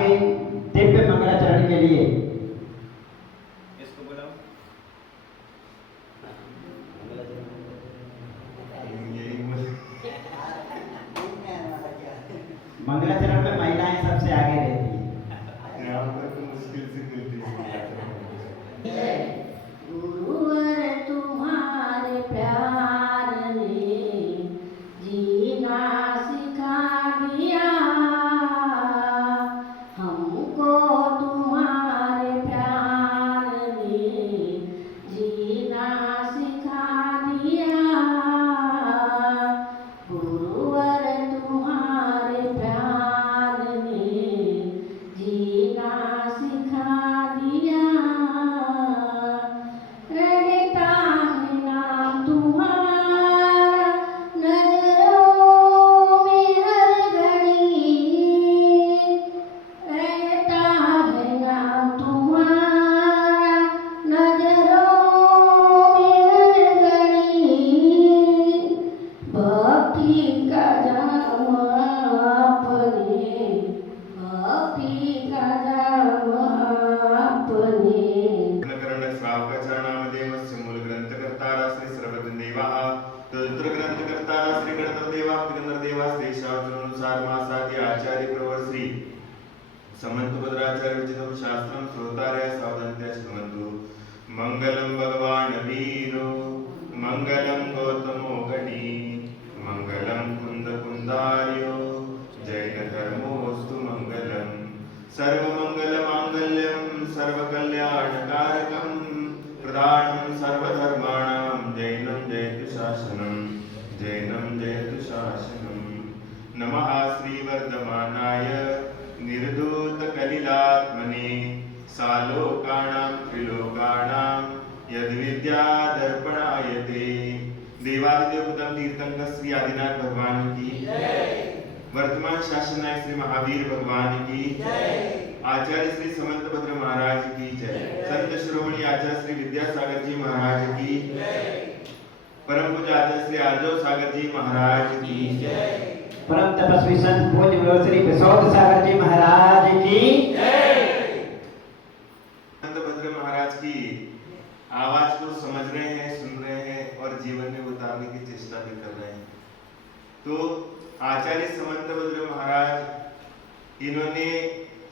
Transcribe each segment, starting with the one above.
के दिव्य मंगलाचरण के लिए। इसको बुलाओ। मंगलाचरण में महिलाएं सबसे आगे रहती हैं। यहाँ पर तो मुश्किल से मिलती है। गुरुवर तुम्हारे प्यार ने जीना सिखा दिया, हमको तुम्हारे प्यार ने जीना सिखा दिया। गुरुवर तुम्हारे प्यार ने जीना सिखा दिया। रहता है नाम तुम्हारा नजरों में हर घड़ी, रहता है नाम तुम्हारा नजरों में हर घड़ी। भक्ति का जाम आपने, भक्ति का जाम आपने। ग्रंथ श्रावकाच्या नामधेय वस्य मूल ग्रंथकर्ता श्री सर्वदेवा तत्र ग्रंथकर्ता श्री गणधरदेवा गणधरदेवा श्री शास्त्रानुसार मासादि आचार्य प्रवर श्री समंत भद्राचार्य विचित्र शास्त्रम श्रोतारय सावधानतया श्रवन्तु। मंगलम भगवान वीरो मंगलम गौतमो गणी मंगलम कुंद कुंदार्यो जैन धर्मोस्तु मंगलम। सर्वमंगल मांगल्यम सर्वकल्याणकारकम प्रदानं सर्वधर्माणां जैनं जयतु शासनं जैनं जयतु शासनं। नमः श्रीवर्धमानाय निर्धूत कलिलात्मने सालोकानां त्रिलोकानां यद्विद्या दर्पणायते। देवादिदेवतम तीर्थंकर श्री आदिनाथ भगवान की वर्तमान शासन नायक श्री महावीर भगवान की आचार्य श्री समंत भद्र महाराज की जय। संत शिरोमणि आचार्य श्री विद्यासागर जी महाराज की परम पूज्य आचार्य श्री आर्जव सागर जी महाराज की जय। परम तपस्वी संत पूज्य श्री विशोद सागर जी महाराज की। संत भद्र महाराज की आवाज को समझ रहे हैं, सुन रहे हैं और जीवन में उतारने की चेष्टा भी कर रहे हैं। तो आचार्य समंत भद्र महाराज इन्होंने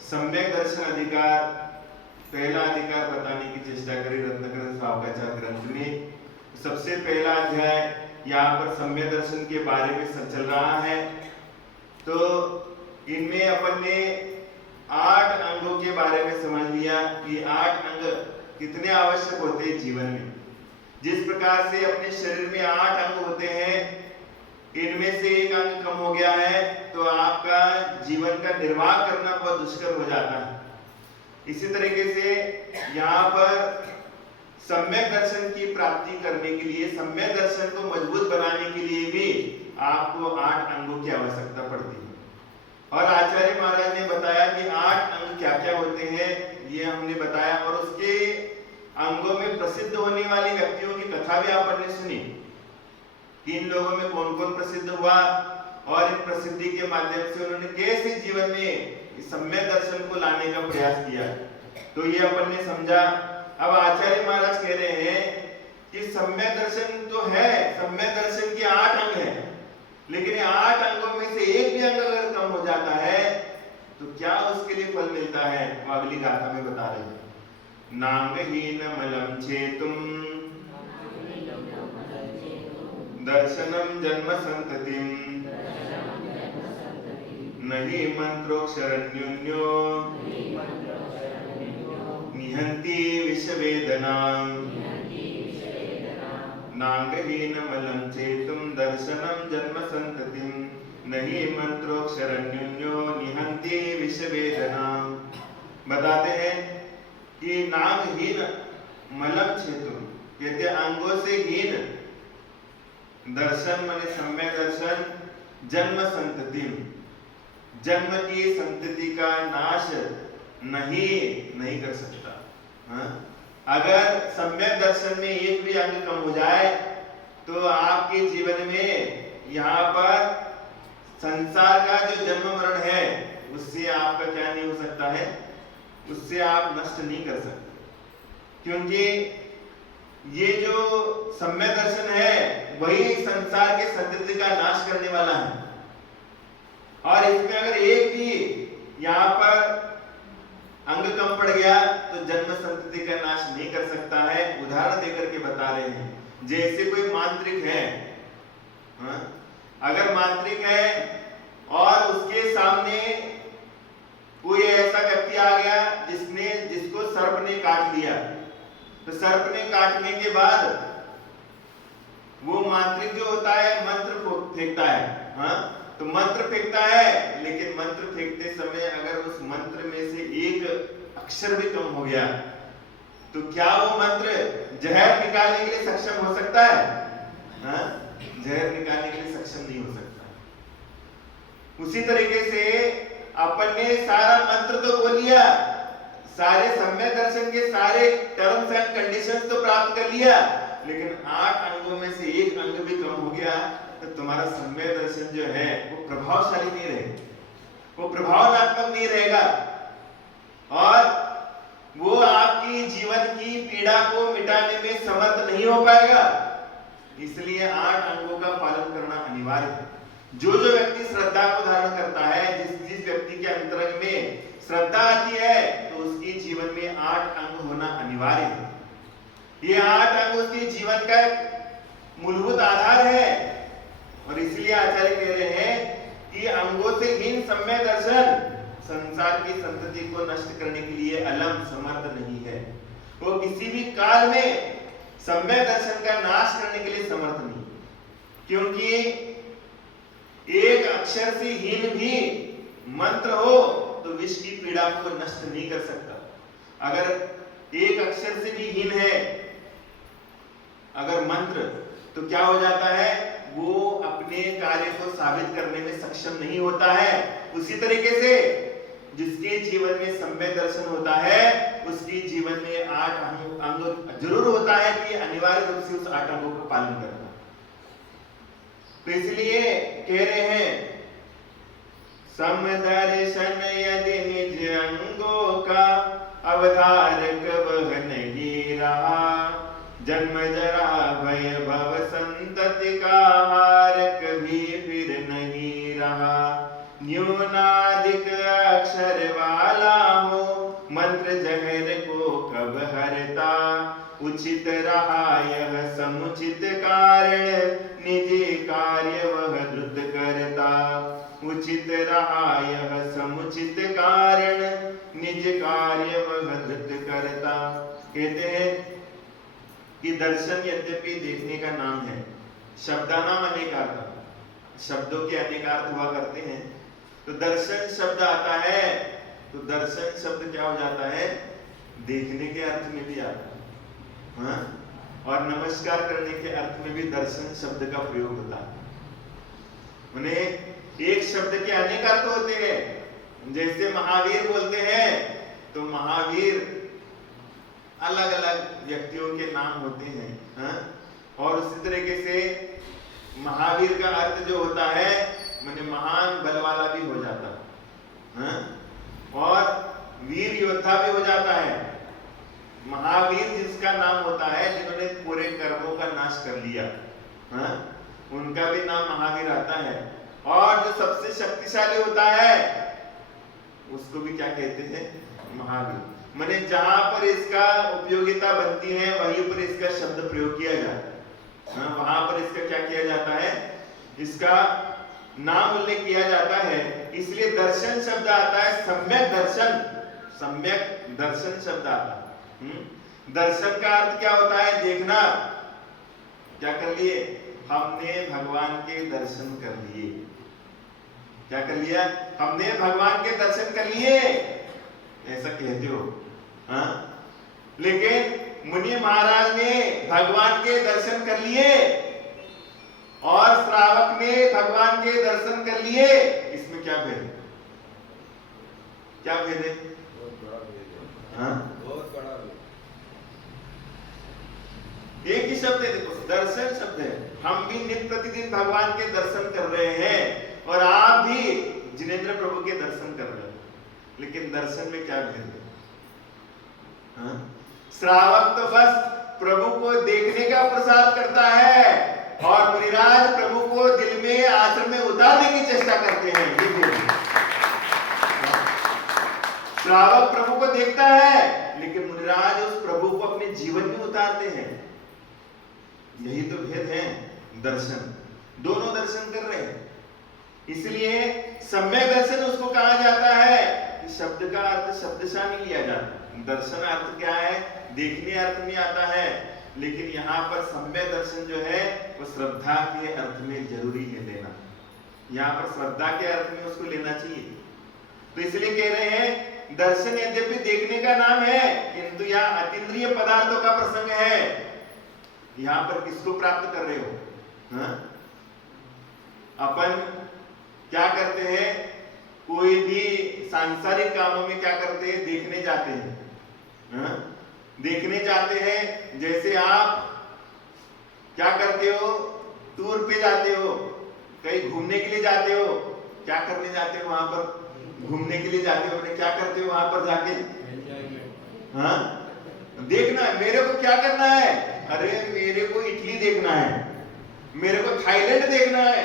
सम्यक दर्शन अधिकार पहला अधिकार बताने की चेष्टा करी रत्नग्रंथ श्रावकाचार्य ग्रंथ में। सबसे पहला अध्याय यहाँ पर सम्यक दर्शन के बारे में चल रहा है। तो इनमें अपन ने 8 अंगों के बारे में समझ लिया कि 8 अंग कितने आवश्यक होते हैं जीवन में। जिस प्रकार से अपने शरीर में 8 अंग होते हैं, इनमें से एक अंग कम हो गया है तो आपका जीवन का निर्वाह करना बहुत दुष्कर हो जाता है। इसी तरीके से यहाँ पर सम्यक दर्शन की प्राप्ति करने के लिए, सम्यक दर्शन को मजबूत बनाने के लिए भी आपको 8 अंगों की आवश्यकता पड़ती है। और आचार्य महाराज ने बताया कि 8 अंग क्या क्या होते हैं, ये हमने बताया। और उसके अंगों में प्रसिद्ध होने वाली व्यक्तियों की कथा भी आपने सुनी कि इन लोगों में कौन कौन प्रसिद्ध हुआ और इन प्रसिद्धि के माध्यम से उन्होंने कैसे जीवन में सम्यक दर्शन को लाने का प्रयास किया। तो ये अपन ने समझा। अब आचार्य महाराज कह रहे हैं कि सम्यक दर्शन तो है, सम्यक दर्शन के 8 अंग हैं, लेकिन ये 8 अंगों में से एक भी अंग अगर कम हो जाता है तो क्या उसके लिए फल मिलता है, वो अगली गाथा में बता रहे हैं। नांगहीन मलम छेतुम दर्शनम जन्म संततिम नहि मंत्रोक्षरन्योन्यो निहन्ति विषवेदनां। नांगहीन मलं चेतुम दर्शनम जन्म संततिम नहि मंत्रोक्षरन्योन्यो निहन्ति विषवेदनां। बताते हैं कि नांगहीन मलम चेतुम कहते अंगों से हीन, दर्शन माने सम्यक दर्शन, जन्म संततिम जन्म की संतति का नाश नहीं कर सकता। हाँ? अगर सम्यक दर्शन में एक भी अंग कम हो जाए तो आपके जीवन में यहाँ पर संसार का जो जन्म मरण है उससे आपका क्या नहीं हो सकता है, उससे आप नष्ट नहीं कर सकते। क्योंकि ये जो सम्यक दर्शन है वही संसार के संतति का नाश करने वाला है। और इसमें अगर एक भी यहाँ पर अंग कम पड़ गया तो जन्म संतति का नाश नहीं कर सकता है। उदाहरण देकर के बता रहे हैं, जैसे कोई मांत्रिक है, हाँ? अगर मांत्रिक है और उसके सामने कोई ऐसा व्यक्ति आ गया जिसको सर्प ने काट लिया, तो सर्प ने काटने के बाद वो मांत्रिक जो होता है मंत्र फेंकता है, हाँ? तो मंत्र फेंकता है, लेकिन मंत्र फेंकते समय अगर उस मंत्र में से एक अक्षर भी कम हो गया तो क्या वो मंत्र जहर निकालने के लिए सक्षम हो सकता है? हाँ? जहर निकालने के लिए सक्षम नहीं हो सकता। उसी तरीके से अपन ने सारा मंत्र तो बोल लिया, सारे सम्यक दर्शन के सारे टर्म्स एंड कंडीशंस तो प्राप्त कर लिया, लेकिन 8 अंगों में से एक अंग भी कम हो गया तो तुम्हारा सम्यक दर्शन जो है वो प्रभावशाली नहीं रहेगा, वो प्रभावनात्मक नहीं रहेगा और वो आपकी जीवन की पीड़ा को मिटाने में समर्थ नहीं हो पाएगा। इसलिए 8 अंगों का पालन करना अनिवार्य है। जो व्यक्ति श्रद्धा को धारण करता है, जिस व्यक्ति के अंतरंग में श्रद्धा आती है तो उसकी जीवन में 8 अंग होना अनिवार्य है। ये 8 अंग उसके जीवन का मूलभूत आधार है और इसलिए आचार्य कह रहे हैं कि अंगों से हीन सम्यक दर्शन संसार की संतति को नष्ट करने के लिए अलम समर्थ नहीं है। वो किसी भी काल में सम्यक दर्शन का नाश करने के लिए समर्थ नहीं, क्योंकि एक अक्षर से हीन भी मंत्र हो तो विश्व की पीड़ा को नष्ट नहीं कर सकता। अगर एक अक्षर से भी हीन है अगर मंत्र, तो क्या हो जाता है, वो अपने कार्य को साबित करने में सक्षम नहीं होता है। उसी तरीके से जिसके जीवन में सम्यक दर्शन होता है उसकी जीवन में 8 अंग जरूर होता है कि अनिवार्य रूप से उस 8 अंगों का पालन करना। तो इसलिए कह रहे हैं समदर्शन यदि निज अंगों का अवधारक वह नहीं रहा, जन्म जरा भय भव संतति का हारक भी फिर नहीं रहा। न्यूनाधिक अक्षर वाला हो मंत्र जहर को कब हरता, उचित रहा यह समुचित कारण निज कार्य वह द्रुत करता। उचित रहा यह समुचित कारण निज कार्य वह द्रुत करता। कहते हैं कि दर्शन यद्यपि देखने का नाम है, शब्दानाम अनेकार्थ, शब्दों के अनेक अर्थ हुआ करते हैं। तो दर्शन शब्द आता है तो दर्शन शब्द क्या हो जाता है, देखने के अर्थ में भी आता है, हाँ? और नमस्कार करने के अर्थ में भी दर्शन शब्द का प्रयोग होता है। उन्हें एक शब्द के अनेक अर्थ होते हैं। जैसे महावीर बोलते हैं तो महावीर अलग अलग व्यक्तियों के नाम होते हैं, हाँ? और उसी तरीके से महावीर का अर्थ जो होता है माने महान बल वाला भी हो जाता है, हाँ? और वीर योद्धा भी हो जाता है। महावीर जिसका नाम होता है जिन्होंने पूरे कर्मों का नाश कर लिया, हाँ? उनका भी नाम महावीर आता है। और जो सबसे शक्तिशाली होता है उसको भी क्या कहते हैं, महावीर। माने जहां पर इसका उपयोगिता बनती है वहीं पर इसका शब्द प्रयोग किया जाता है, हाँ? वहां पर इसका क्या किया जाता है, इसका नाम उल्लेख किया जाता है। इसलिए दर्शन शब्द आता है, सम्यक दर्शन, सम्यक दर्शन शब्द आता है। दर्शन का अर्थ क्या होता है, देखना। क्या कर लिए, हमने भगवान के दर्शन कर लिए। क्या कर लिया, हमने भगवान के दर्शन कर लिए, ऐसा कहते हो, हाँ? लेकिन मुनि महाराज ने भगवान के दर्शन कर लिए और श्रावक ने भगवान के दर्शन कर लिए, इसमें क्या भेद है, क्या भेद है, हाँ? बहुत बड़ा एक ही शब्द है, देखो दर्शन शब्द है। हम भी नित्य प्रतिदिन भगवान के दर्शन कर रहे हैं और आप भी जिनेंद्र प्रभु के दर्शन कर रहे हो, लेकिन दर्शन में क्या भेद है? हाँ? श्रावक तो बस प्रभु को देखने का प्रसाद करता है और मुनिराज प्रभु को दिल में आश्रम में उतारने की चेष्टा करते हैं। ये भेद है। श्रावक प्रभु को देखता है, लेकिन मुनिराज उस प्रभु को अपने जीवन में उतारते हैं। यही तो भेद है। दर्शन, दोनों दर्शन कर रहे हैं। इसलिए सम्यक दर्शन उसको कहा जाता है कि शब्द का अर्थ शब्द से नहीं लिया जाता। दर्शन अर्थ क्या है? देखने अर्थ में आता है, लेकिन यहाँ पर सम्यक दर्शन जो है वो श्रद्धा के अर्थ में जरूरी है लेना। यहाँ पर श्रद्धा के अर्थ में उसको लेना चाहिए। तो इसलिए कह रहे हैं दर्शन यद्यपि देखने का नाम है, किंतु यहाँ अतीन्द्रिय पदार्थों का प्रसंग है। यहाँ पर किसको प्राप्त कर रहे हो? हाँ? अपन क्या करते हैं? कोई भी सांसारिक कामों में क्या करते हैं? देखने जाते हैं। हाँ? देखने जाते हैं। जैसे आप क्या करते हो? टूर पे जाते हो, कहीं घूमने के लिए जाते हो। क्या करने जाते हो? वहां पर घूमने के लिए जाते हो। क्या करते हो वहां पर जाके? हाँ? देखना है। मेरे को क्या करना है? अरे मेरे को इटली देखना है, मेरे को थाईलैंड देखना है।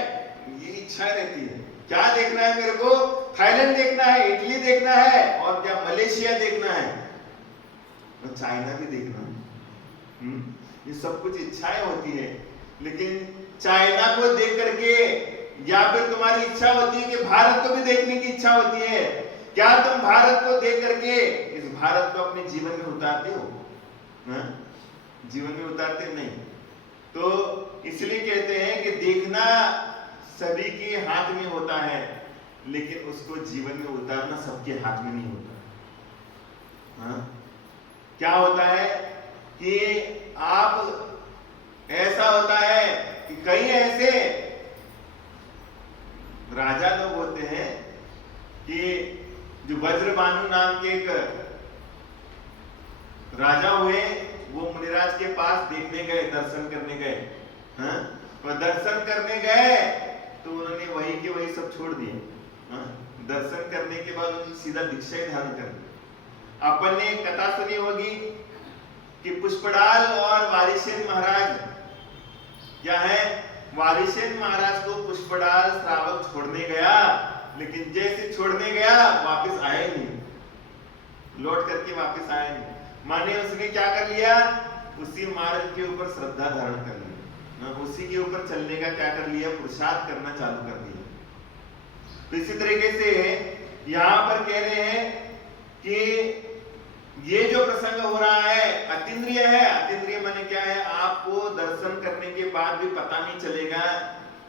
ये इच्छा रहती है। क्या देखना है मेरे को? थाईलैंड देखना है, इटली देखना है, और क्या मलेशिया देखना है, और चाइना भी देखना है। ये सब कुछ इच्छाएं होती है। लेकिन चाइना को देख करके, या फिर तुम्हारी इच्छा होती है कि भारत को भी देखने की इच्छा होती है, क्या तुम भारत को देख करके इस भारत को अपने जीवन में उतारते हो? जीवन में उतारते नहीं। तो इसलिए कहते हैं कि देखना सभी के हाथ में होता है, लेकिन उसको जीवन में उतारना सबके हाथ में नहीं होता। हाँ? क्या होता है कि आप, ऐसा होता है कि कई ऐसे राजा लोग होते हैं कि जो वज्रबानु नाम के एक राजा हुए, वो मुनिराज के पास देखने गए, दर्शन करने गए। हाँ? और दर्शन करने गए तो उन्होंने वही के वही सब छोड़ दिए। हाँ? दर्शन करने के बाद उन्होंने सीधा दीक्षा ही धारण कर ली। अपन ने कथा सुनी होगी कि पुष्पडाल और वारिसेन महाराज क्या है? वारिसेन महाराज को पुष्पडाल श्रावक छोड़ने गया, लेकिन जैसे छोड़ने गया वापस आए नहीं, लौट करके वापस आए नहीं। माने उसने क्या कर लिया? उसी मार्ग के ऊपर श्रद्धा धारण कर लिया, उसी के ऊपर चलने का क्या कर लिया? पुरुषार्थ करना चालू कर दिया। तो इसी तरीके से यहाँ पर कह रहे हैं कि ये जो प्रसंग हो रहा है अतीन्द्रिय है। अतीन्द्रिय माने क्या है? आपको दर्शन करने के बाद भी पता नहीं चलेगा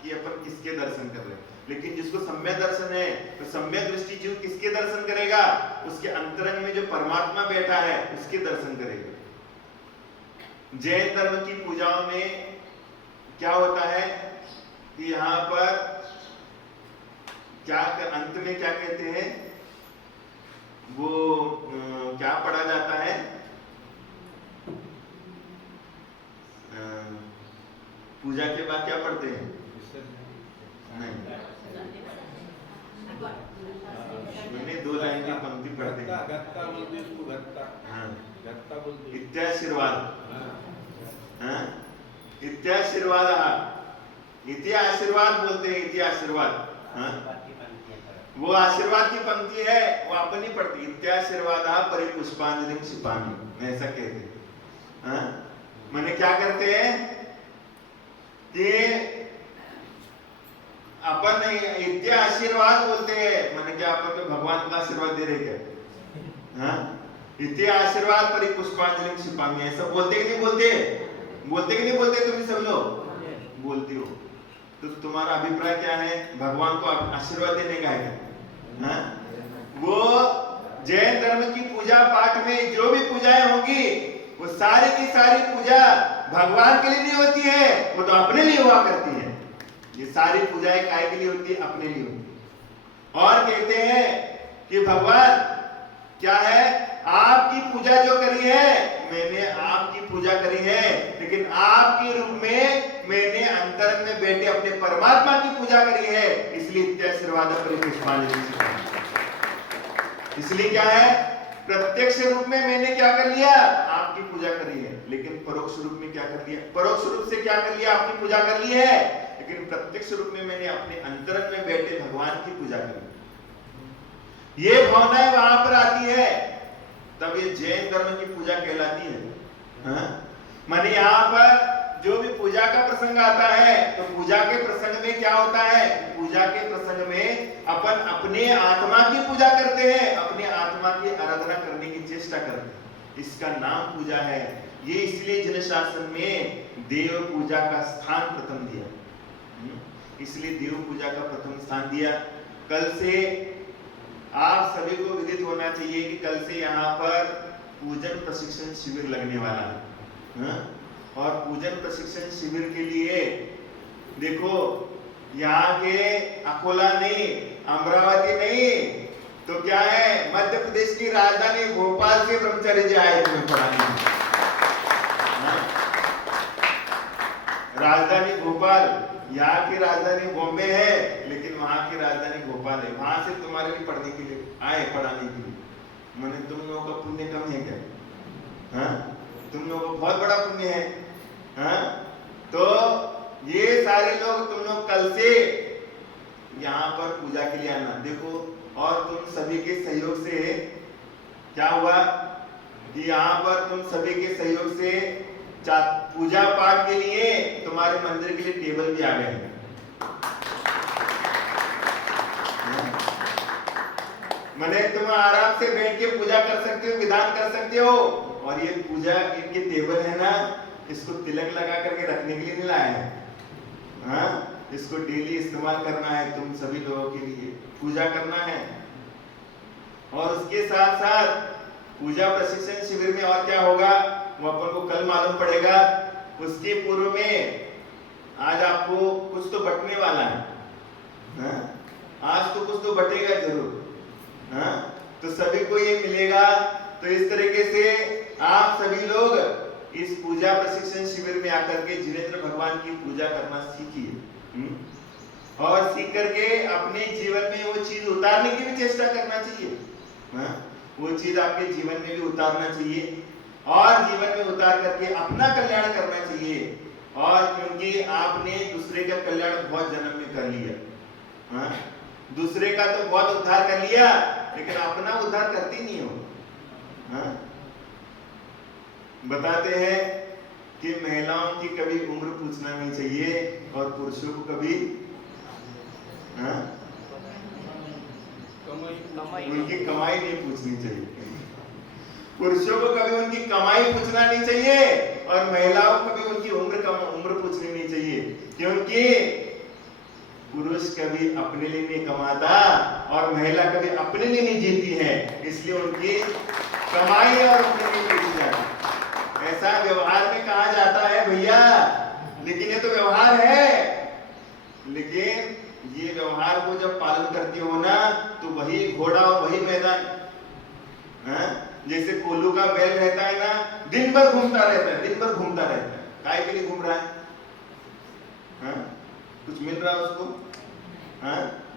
कि अपन किसके दर्शन कर रहे हैं। लेकिन जिसको सम्यक दर्शन है, तो सम्यक दृष्टि जीव किसके दर्शन करेगा? उसके अंतरंग में जो परमात्मा बैठा है उसके दर्शन करेगा। जैन धर्म की पूजाओं में क्या होता है कि यहाँ पर क्या अंत में क्या कहते हैं? वो क्या पढ़ा जाता है? पूजा के बाद क्या पढ़ते हैं? नहीं, दो लाइन की पंक्ति पढ़ते हैं। गत्ता बोलते हैं उसको, गत्ता। हाँ, गत्ता बोलते हैं। इत्याशीर्वाद। हाँ, इत्याशीर्वाद। इति आशीर्वाद बोलते हैं। इति आशीर्वाद। हाँ, वो आशीर्वाद की पंक्ति है, वो अपन ही पढ़ती। इत्याशीर्वाद परिपुष्पांजलि क्षिपामि, ऐसा कहते हैं। हाँ, मैंने क्या करते हैं कि अपन इत्या आशीर्वाद बोलते हैं। मैंने क्या अपन को भगवान का आशीर्वाद दे रहे क्या? हाँ, इत्या आशीर्वाद परिपुष्पांजलि क्षिपामि, ऐसा बोलते कि नहीं बोलते? बोलते कि नहीं बोलते? तुम सब लोग बोलते हो। तो तुम्हारा अभिप्राय क्या है? भगवान को आशीर्वाद देने का है? हाँ? वो जैन धर्म की पूजा पाठ में जो भी पूजाएं होंगी, वो सारी की सारी पूजा भगवान के लिए नहीं होती है, वो तो अपने लिए हुआ करती है। ये सारी पूजाएं काय के लिए होती है? अपने लिए होती है। और कहते हैं कि भगवान क्या है? आपकी पूजा जो करी है, मैंने आपकी पूजा पूजा करी है, लेकिन आपके रूप में मैंने अंतरंग में बैठे अपने परमात्मा की पूजा करी है। इसलिए इसलिए क्या है, प्रत्यक्ष रूप में मैंने क्या कर लिया, आपकी पूजा करी है, लेकिन परोक्ष रूप में क्या कर लिया, परोक्ष रूप से क्या कर लिया, आपकी पूजा कर ली है, लेकिन प्रत्यक्ष रूप में मैंने अपने अंतरंग में बैठे भगवान की पूजा करी। ये भावनाएं वहां पर आती है, तब ये जैन धर्म की पूजा कहलाती है। माने यहाँ पर जो भी पूजा का प्रसंग आता है, तो पूजा के प्रसंग में क्या होता है, पूजा के प्रसंग में अपन अपने आत्मा की पूजा करते हैं, अपने आत्मा की आराधना करने की चेष्टा करते हैं। इसका नाम पूजा है। ये इसलिए जिन शासन में देव पूजा का स्थान प्रथम दिया, इसलिए देव पूजा का प्रथम स्थान दिया। कल से आप सभी को विदित होना चाहिए कि कल से यहाँ पर पूजन प्रशिक्षण शिविर लगने वाला है। और पूजन प्रशिक्षण शिविर के लिए देखो, यहाँ के अकोला नहीं, अमरावती नहीं, तो क्या है, मध्य प्रदेश की राजधानी भोपाल से ब्रह्मचारी जी आए तुम्हें पढ़ाने। राजधानी भोपाल, यहाँ की राजधानी बॉम्बे है, लेकिन वहां की राजधानी भोपाल है। वहां से तुम्हारे लिए पढ़ने के लिए आए, पढ़ाने के लिए। मैंने तुम लोगों का पुण्य कम है क्या? तुम लोगों का बहुत बड़ा पुण्य है। तो ये सारे लोग, तुम लोग कल से यहाँ पर पूजा के लिए आना। देखो, और तुम सभी के सहयोग से क्या हुआ कि यहाँ पर तुम सभी के सहयोग से पूजा पाठ के लिए तुम्हारे मंदिर के लिए टेबल भी आ गए हैं। मैंने तुम आराम से बैठ के पूजा कर सकते हो, विधान कर सकते हो। और ये पूजा इनके टेबल है ना, इसको तिलक लगा करके रखने के लिए नहीं लाया है। इसको डेली इस्तेमाल करना है, तुम सभी लोगों के लिए पूजा करना है। और उसके साथ साथ पूजा प्रशिक्षण शिविर में और क्या होगा वो अपन को कल मालूम पड़ेगा। उसके पूर्व में आज आपको कुछ तो बटने वाला है। आज तो कुछ तो बटेगा जरूर। तो सभी को ये मिलेगा। तो इस तरीके से आप सभी लोग इस पूजा प्रशिक्षण शिविर में आकर के जिनेंद्र भगवान की पूजा करना सीखिए। और सीख करके अपने जीवन में वो चीज उतारने की भी चेष्टा करना चाहिए। वो चीज आपके जीवन में भी उतारना चाहिए और जीवन में उतार करके अपना कल्याण करना चाहिए। और क्योंकि आपने दूसरे का कल्याण बहुत जन्म में कर लिया, दूसरे का तो बहुत उद्धार कर लिया, लेकिन अपना उद्धार करती नहीं हो। बताते हैं कि महिलाओं की कभी उम्र पूछना नहीं चाहिए और पुरुषों को कभी उनकी कमाई नहीं पूछनी चाहिए। पुरुषों को कभी उनकी कमाई पूछना नहीं चाहिए और महिलाओं को भी उनकी उम्र पूछनी नहीं चाहिए। क्योंकि पुरुष कभी अपने लिए नहीं कमाता और महिला कभी अपने लिए नहीं जीती है, इसलिए उनकी कमाई और उम्र नहीं पूछी जाती। ऐसा व्यवहार में कहा जाता है भैया, लेकिन ये तो व्यवहार है। लेकिन ये व्यवहार को जब पालन करते हो ना, तो वही घोड़ा और वही मैदान। जैसे कोल्हू का बैल रहता है ना, दिन भर घूमता रहता है, दिन भर घूमता रहता है। काय के लिए घूम रहा है? कुछ मिल रहा है उसको?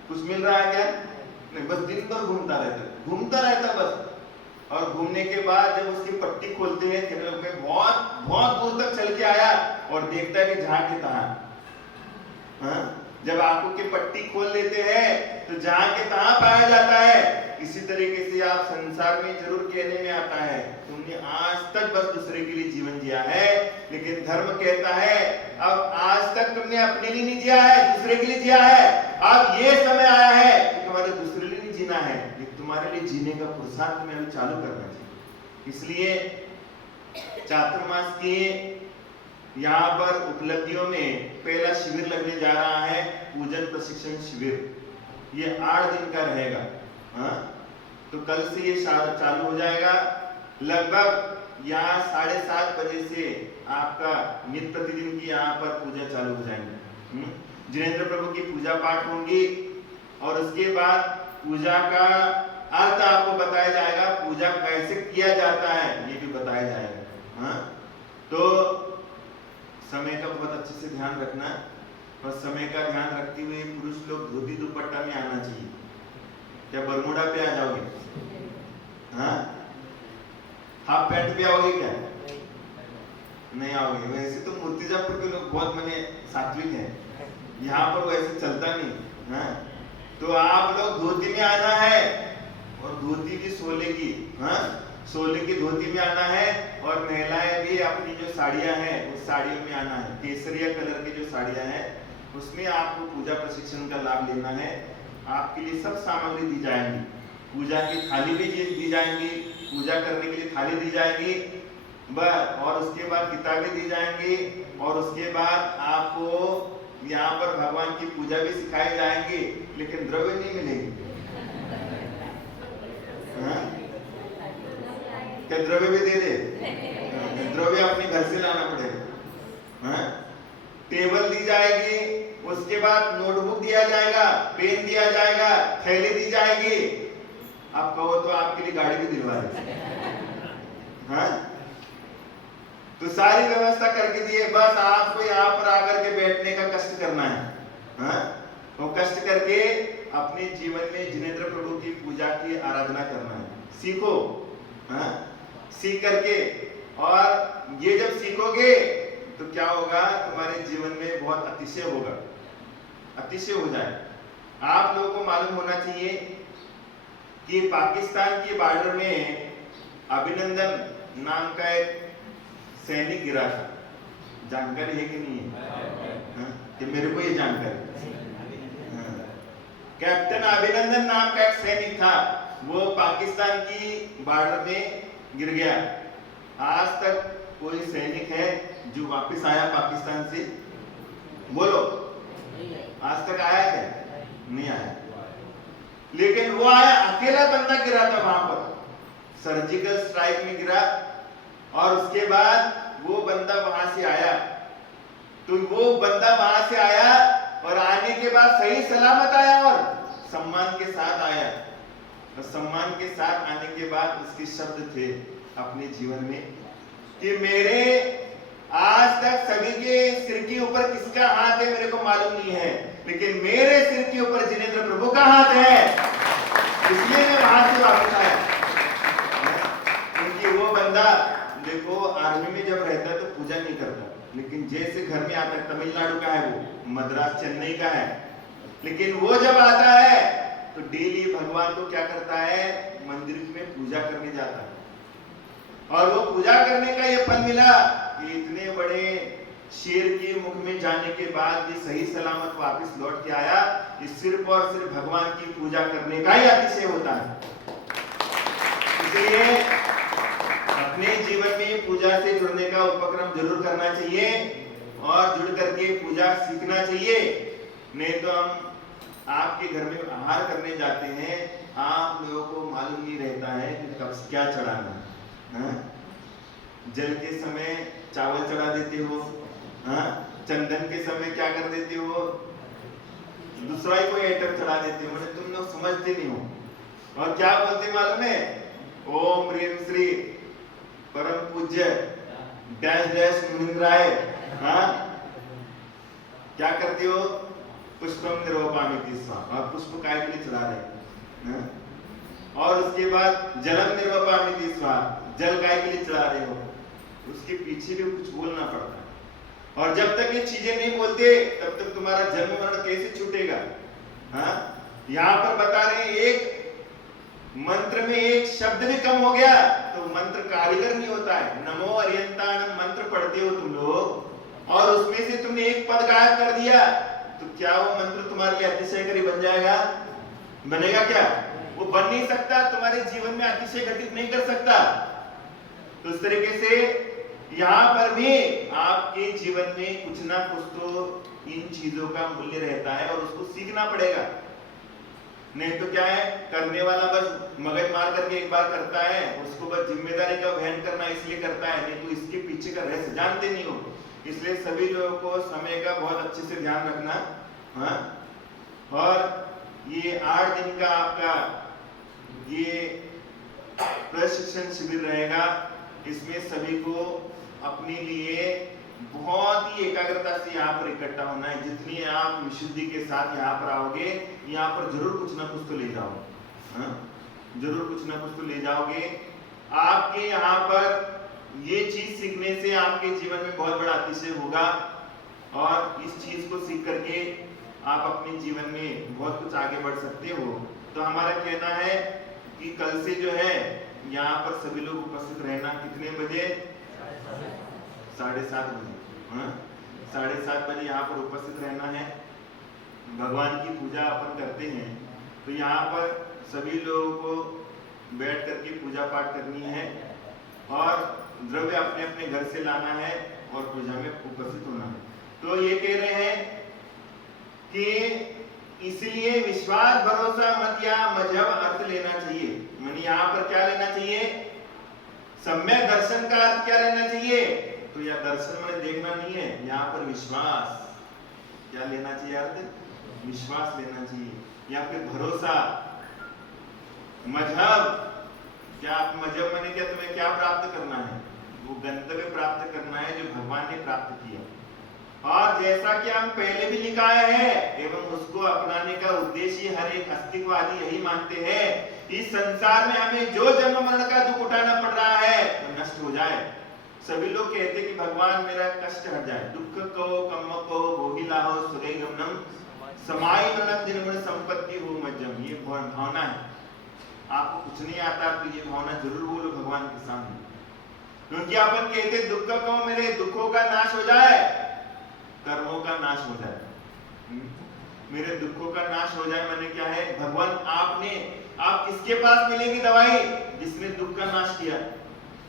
कुछ मिल रहा है क्या? नहीं, बस दिन भर घूमता रहता है, घूमता रहता बस। और घूमने के बाद जब उसकी पट्टी खोलते हैं, बहुत बहुत दूर तक चल के आया और देखता है कि जहां के तहां। जब आंखों की पट्टी खोल लेते हैं तो जहां के तहां पाया जाता है। इसी तरीके से आप संसार में जरूर कहने में आता है तुमने आज तक बस दूसरे के लिए जीवन जिया है, लेकिन धर्म कहता है अब आज तक तुमने अपने लिए नहीं जिया है, दूसरे के लिए जिया है। अब ये समय आया है कि तुम्हारे दूसरे लिए नहीं जीना है, तुम्हारे लिए जीने का पुरुषार्थ तुम्हें अभी चालू करना चाहिए। इसलिए चातुर्मास की यहाँ पर उपलब्धियों में पहला शिविर लगने जा रहा है, पूजन प्रशिक्षण शिविर। ये 8 दिन का रहेगा। तो कल से ये चालू हो जाएगा। लगभग यहाँ 7:30 बजे से आपका नित्य प्रतिदिन की यहाँ पर पूजा चालू हो जाएगी। जिनेंद्र प्रभु की पूजा पाठ होंगी और उसके बाद पूजा का अर्थ आपको बताया जाएगा, पूजा कैसे किया जाता है ये भी बताया जाएगा। तो समय का बहुत अच्छे से ध्यान रखना, और समय का ध्यान रखते हुए पुरुष लोग धोती दुपट्टा में आना चाहिए। क्या बरमूडा पे आ जाओगे? हाँ, हाफ पैंट पे आओगे क्या? नहीं आओगे। वैसे तो मूर्तिजापुर के लोग बहुत मने सात्विक हैं, यहाँ पर वैसे चलता नहीं। हाँ, तो आप लोग धोती में आना है, और धोती भी सोले की, हाँ, सोले की धोती में आना है। और महिलाएं भी अपनी जो साड़ियां हैं उस साड़ियों में आना है। केसरिया कलर की जो साड़ियां हैं उसमें आपको पूजा प्रशिक्षण का लाभ लेना है। आपके लिए सब सामग्री दी जाएंगी, पूजा की थाली भी दी जाएंगी, पूजा करने के लिए थाली दी जाएगी बस, और उसके बाद किताबें दी जाएंगी, और उसके बाद आपको यहाँ पर भगवान की पूजा भी सिखाई जाएंगी, लेकिन द्रव्य नहीं मिलेगी। हाँ? क्या द्रव्य भी दे दे? द्रव्य अपने घर से लाना पड़ेगा। हाँ? टेबल दी जाएगी, उसके बाद नोटबुक दिया जाएगा, पेन दिया जाएगा, थैली दी जाएगी। आप कहो तो आपके लिए गाड़ी भी दिलवा देंगे। हाँ? तो सारी व्यवस्था करके दिए, बस आपको यहाँ पर आकर के बैठने का कष्ट करना है। हाँ? वो कष्ट करके अपने जीवन में जिनेंद्र प्रभु की पूजा की आराधना करना है। सीखो। हाँ? सीख करके, और ये जब सीखोगे तो क्या होगा, तुम्हारे जीवन में बहुत अतिशय होगा, अतिशय हो जाए। आप लोगों को मालूम होना चाहिए कि पाकिस्तान की बॉर्डर में अभिनंदन नाम का एक सैनिक गिरा था। जानकारी है कि नहीं है? हाँ? कि मेरे को ये जानकारी। हाँ। कैप्टन अभिनंदन नाम का एक सैनिक था, वो पाकिस्तान की बॉर्डर में गिर गया। आज तक कोई सैनिक है जो वापस आया पाकिस्तान से? बोलो, आज तक आया क्या? नहीं आया। लेकिन वो आया, अकेला बंदा गिरा था वहां पर, सर्जिकल स्ट्राइक में गिरा, और उसके बाद वो बंदा वहां से आया। तो वो बंदा वहां से आया, और आने के बाद सही सलामत आया, और सम्मान के साथ आया। और सम्मान के साथ आने के बाद उसके शब्द थे अपने जीवन में कि मेरे आज तक सभी के सिर के ऊपर किसका हाथ है मेरे को मालूम नहीं है, लेकिन मेरे सिर के ऊपर जिनेंद्र प्रभु का हाथ है, इसलिए मैं वहां से वापस आया। क्योंकि वो बंदा देखो आर्मी में जब रहता है तो पूजा नहीं करता, लेकिन जैसे घर में आता है, तमिलनाडु का है वो, मद्रास चेन्नई का है, लेकिन वो जब आता है तो डेली भगवान को क्या करता है, मंदिर में पूजा करने जाता है। और वो पूजा करने का ये फल मिला कि इतने बड़े शेर के मुख में जाने के बाद भी सही सलामत वापस लौट के आया। इस सिर्फ और सिर्फ भगवान की पूजा करने का ही अतिशय होता है। इसलिए अपने जीवन में पूजा से जुड़ने का उपक्रम जरूर करना चाहिए, और जुड़ करके पूजा सीखना चाहिए। नहीं तो हम आपके घर में आहार करने जाते हैं, आप लोगों को मालूम नहीं रहता है कि कब क्या चढ़ाना है। हाँ? जल के समय चावल चढ़ा देते हो, हाँ? चंदन के समय क्या कर देते हो, दूसरा ही कोई आइटम चढ़ा देते हो, मतलब तुम लोग समझते नहीं हो। और क्या बोलते मालूम है, ओम ह्रीम श्री परम पूज्य डैश डैश मुनिंद्राय। हाँ? क्या करते हो, पुष्पम निर्वपामि स्वाहा, और पुष्प काय के लिए चढ़ा रहे। हाँ? और उसके बाद जलम निर्वपामि स्वाहा, जल काय के लिए चढ़ा रहे हो। उसके पीछे भी कुछ बोलना पड़ता है, और जब तक ये चीजें नहीं बोलते तब तक तुम्हारा जन्म मरण कैसे छूटेगा। हाँ? यहाँ पर बता रहे हैं एक मंत्र में एक शब्द भी कम हो गया तो मंत्र कारीगर नहीं होता है। नमो अरियंताणम मंत्र पढ़ते हो तुम लोग, और उसमें से तुमने एक पद गायब कर दिया तो क्या वो मंत्र तुम्हारे लिए अतिशयकारी बन जाएगा? बनेगा क्या? वो बन नहीं सकता, तुम्हारे जीवन में अतिशय घटित नहीं कर सकता। तो इस तरीके से यहाँ पर भी आपके जीवन में कुछ ना कुछ तो इन चीजों का मूल्य रहता है, और उसको सीखना पड़ेगा। नहीं तो क्या है, करने वाला बस मगज मार करके एक बार करता है, उसको बस जिम्मेदारी का वहन करना इसलिए करता है, नहीं तो इसके पीछे का रहस्य जानते नहीं हो। इसलिए सभी लोगों को समय का बहुत अच्छे से ध्यान रखना। हाँ? और ये 8 दिन का आपका ये प्रशिक्षण शिविर रहेगा। इसमें सभी को अपने लिए बहुत ही एकाग्रता से यहाँ पर इकट्ठा होना है। जितनी आप विशुद्धि के साथ यहाँ पर आओगे, यहाँ पर जरूर कुछ ना कुछ तो ले जाओगे, हाँ? जरूर कुछ ना कुछ तो ले जाओगे। आपके यहाँ पर ये चीज सीखने से आपके जीवन में बहुत बड़ा अतिशय होगा, और इस चीज को सीख करके आप अपने जीवन में बहुत कुछ आगे बढ़ सकते हो। तो हमारा कहना है कि कल से जो है यहाँ पर सभी लोग उपस्थित रहना। कितने बजे? 7:30 बजे, हाँ? 7:30 बजे यहाँ पर उपस्थित रहना है। भगवान की पूजा अपन करते हैं, तो यहाँ पर सभी लोगों को बैठ करके पूजा पाठ करनी है, और द्रव्य अपने अपने घर से लाना है, और पूजा में उपस्थित होना है। तो ये कह रहे हैं कि इसलिए विश्वास, भरोसा, मत या मजहब अर्थ लेना चाहिए। मैंने यहाँ पर क्या लेना चाहिए? सम्यक दर्शन का अर्थ क्या लेना चाहिए? तो यह दर्शन मैंने देखना नहीं है, यहाँ पर विश्वास क्या लेना चाहिए? अर्थ विश्वास लेना चाहिए, या फिर भरोसा। मजहब क्या? आप मजहब मैंने क्या, तुम्हें क्या प्राप्त करना है? वो गंतव्य प्राप्त करना है जो भगवान ने प्राप्त किया। और जैसा कि हम पहले भी लिखाया है, एवं उसको अपनाने का उद्देश्य हर एक अस्तित्ववादी यही मानते हैं, इस संसार में हमें जो जन्म मरण का दुख उठाना पड़ रहा है वो नष्ट हो जाए। सभी लोग कहते कि भगवान मेरा कष्ट हट जाए, दुख को, कम को, भोगिला हो, सुगई गमनम, समाई ननम जिनमें संपत्ति हो मज्जम। ये भावना है। आपको कुछ नहीं आता तो ये भावना जरूर बोलो भगवान के सामने, क्योंकि अपन कहते दुख को, मेरे दुखों का नाश हो जाए, कर्मों का नाश हो जाए। मेरे दुखों का नाश हो जाए मैंने क्या है? भगवान आप किसके पास मिलेगी दवाई? जिसने दुख का नाश किया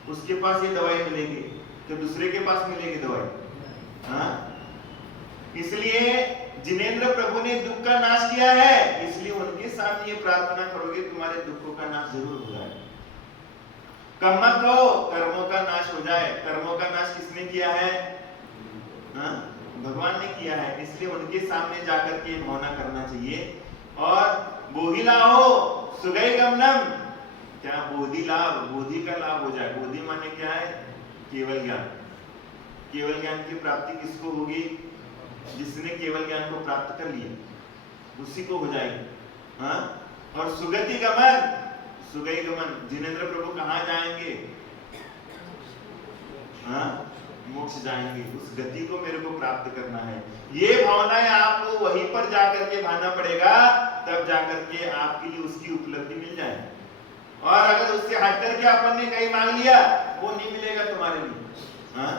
उसके पास ये दवाई मिलेगी, तो दूसरे के पास मिलेगी दवाई, हाँ? इसलिए जिनेंद्र प्रभु ने दुख का नाश किया है, इसलिए उनके सामने ये प्रार्थना करोगे तुम्हारे दुखों का नाश जरूर हो जाए। कम्मत हो, कर्मों का नाश हो जाए। कर्मों का नाश किसने किया है? हाँ? भगवान ने किया है, इसलिए उनके सामने जाकर के भावना करना चाहिए। और बोधिला हो, सुगई गमनम, क्या बोधि लाभ, बोधि का लाभ हो जाए। बोधि माने क्या है? केवल ज्ञान। केवल ज्ञान की प्राप्ति किसको होगी? जिसने केवल ज्ञान को प्राप्त कर लिया उसी को हो जाएगी, हाँ? और सुगति गमन, सुगई गमन, जिनेंद्र प्रभु कहाँ जाएंगे? हाँ? मोक्ष जाएंगे। उस गति को मेरे को प्राप्त करना है। ये भावनाएं आपको वहीं पर जाकर के भाना पड़ेगा, तब जाकर के आपके लिए उसकी उपलब्धि मिल जाए। और अगर उससे हट करके अपन ने कहीं मांग लिया, वो नहीं मिलेगा तुम्हारे लिए, हाँ?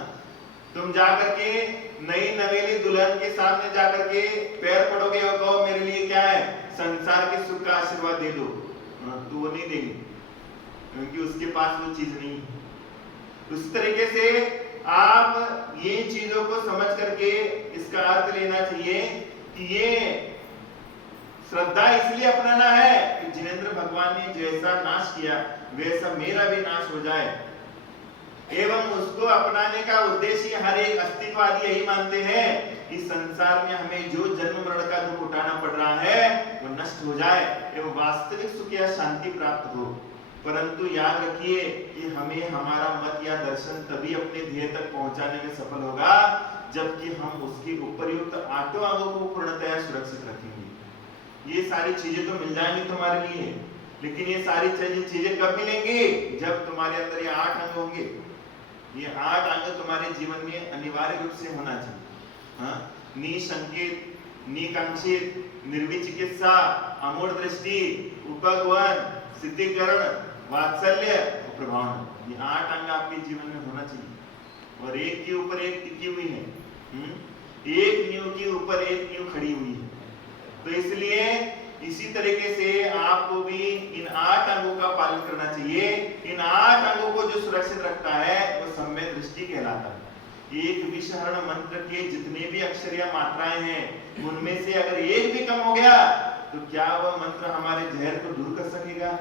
तुम जाकर के नई नवेली दुल्हन के सामने जाकर के पैर पड़ोगे और कहो मेरे लिए क्या है? संसार के सुख का आशीर्वाद दे दो, तो वो नहीं देंगे, क्योंकि उसके पास वो चीज नहीं। उस तरीके से आप ये चीजों को समझ करके इसका अर्थ लेना चाहिए कि ये श्रद्धा इसलिए अपनाना है कि जिनेंद्र भगवान ने जैसा नाश किया वैसा मेरा भी नाश हो जाए। एवं उसको अपनाने का उद्देश्य हर एक अस्तित्ववादी यही मानते हैं, इस संसार में हमें जो जन्म मरण का दुख उठाना पड़ रहा है वो नष्ट हो जाए एवं वास्तविक सुख या शांति प्राप्त हो। परंतु याद रखिए कि हमें हमारा मत या दर्शन तभी अपने ध्येय तक पहुंचाने में सफल होगा जबकि हम उसके उपयुक्त 8 अंगों को पूर्णतया सुरक्षित रखेंगे। ये सारी चीजें तो मिल जाएंगी तुम्हारे लिए, लेकिन ये सारी चीजें कब मिलेंगी? जब तुम्हारे अंदर ये 8 अंग होंगे। ये 8 अंग तुम्हारे जीवन में अनिवार्य रूप से होना चाहिए, हाँ? निशंकित, निकांक्षित, निर्विचिकित्सा, अमूढ़ दृष्टि, उपगवन, सिद्धिकरण, वात्सल्य और प्रभावना। ये 8 अंग आपके जीवन में होना चाहिए और एक के ऊपर एक टिकी हुई है, एक नींव के ऊपर एक नींव खड़ी हुई है। तो इसलिए इसी तरीके से आपको भी इन 8 अंगों का पालन करना चाहिए। इन 8 अंगों को जो सुरक्षित रखता है वो सम्यक दृष्टि कहलाता है। एक विषहरण मंत्र के जितने भी अक्षर या मात्राएं हैं उनमें से अगर एक भी कम हो गया तो क्या वह मंत्र हमारे जहर को दूर कर सकेगा?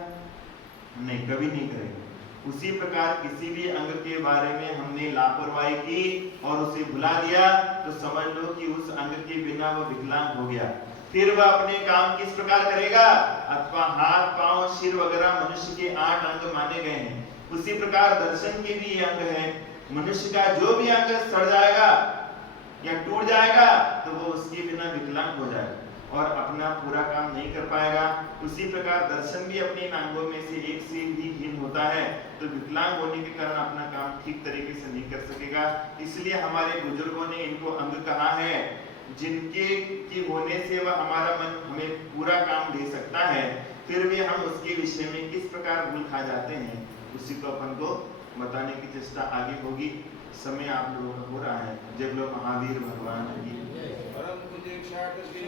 नहीं, कभी नहीं करेगा। उसी प्रकार किसी भी अंग के बारे में हमने लापरवाही की और उसे भुला दिया तो समझ लो कि उस अंग के बिना वह विकलांग हो गया। फिर वह अपने काम किस प्रकार करेगा? अथवा हाथ, पांव, सिर वगैरह मनुष्य के 8 अंग माने गए हैं। उसी प्रकार दर्शन के भी ये अंग हैं। मनुष्य का जो भी अंग सड़ जाएगा या टूट जाएगा तो वो उसके बिना विकलांग हो जाएगा और अपना पूरा काम नहीं कर पाएगा। उसी प्रकार दर्शन भी अपने इन अंगों में से एक से भी हीन होता है, तो विकलांग होने के कारण अपना काम ठीक तरीके से नहीं कर सकेगा। इसलिए हमारे बुजुर्गों ने इनको अंग कहा है, जिनके की होने से वह हमारा मन हमें पूरा काम दे सकता है, फिर भी हम उसके विषय में किस प्रकार भूल खा जाते हैं, उसी को अपन को बताने की चेष्टा आगे होगी। समय आप लोगों का हो रहा है। जब लोग महावीर भगवान की परम पूज्य 108 श्री